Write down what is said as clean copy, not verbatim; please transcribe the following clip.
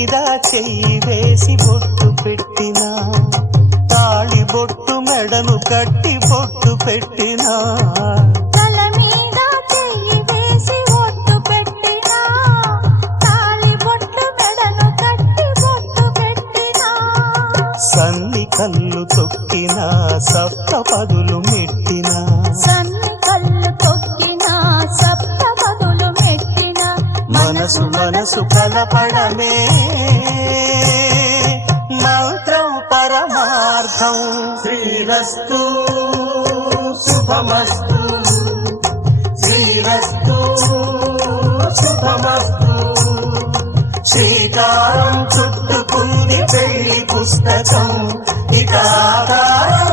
మీద చెయ్యి వేసి బొట్టు పెట్టినా, తాళి బొట్టు మెడను కట్టి బొట్టు పెట్టినా, తల మీద చెయ్యి వేసి బొట్టు పెట్టినా, తాళి బొట్టు మెడను కట్టి బొట్టు పెట్టినా, సన్ని కళ్ళు తొక్కినా సప్త పదులు మెట్టినా, సన్ని కళ్ళు తొక్కినా సప్త పదులు మెట్టినా, మనసు మనసు కలపడమే మంత్రం పరమార్థం. శ్రీరస్తు శుభమస్తు, శ్రీరస్తు శుభమస్తు. శ్రీకారం చుట్టుకుంది పెళ్లి పుస్తకం, ఇక ఆకారం